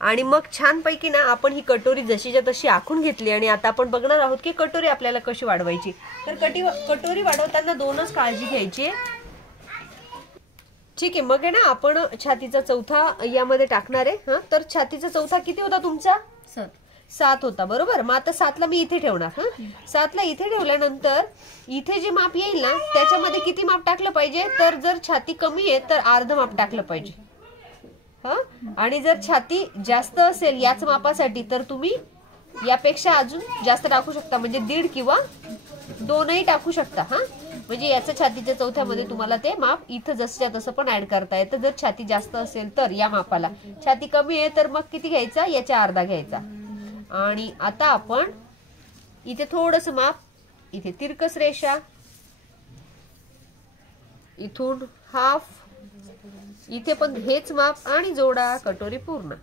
आणि मग छानपैकी ना आपण ही कटोरी जशीच्या तशी आखून घेतली आणि आता आपण बघणार आहोत की कटोरी आपल्याला कशी वाढवायची। तर कटोरी वाढवताना दोनच काळजी घ्यायची। ठीक आहे, मग आहे ना आपण छातीचा चौथा यामध्ये टाकणार आहे। हा, तर छातीचा चौथा किती होता तुमचा? 7 होता, बरोबर। मग आता 7ला मी इथे ठेवणार। हा, 7ला इथे ठेवल्यानंतर इथे जे माप येईल ना त्याच्यामध्ये किती माप टाकलं पाहिजे? तर जर छाती कमी आहे तर अर्ध माप टाकलं पाहिजे। हा, आणि जर छाती जास्त असेल याच मापासाठी तर तुम्ही यापेक्षा अजून जास्त टाकू शकता, म्हणजे 1.5 किंवा 2ही टाकू शकता। हा, म्हणजे याचं छातीच्या चौथ्यामध्ये तुम्हाला ते माप इथं जसच्या तसं पण ऍड करता येतं जर छाती जास्त असेल तर या मापाला। छाती कमी आहे तर मग किती घ्यायचा? याच्या अर्धा घ्यायचा। आणि आता आपण इथे थोडंसं माप, इथे तिरकस रेषा, इथून हाफ, इथे पण हेच माप आणि जोडा कटोरी पूर्ण।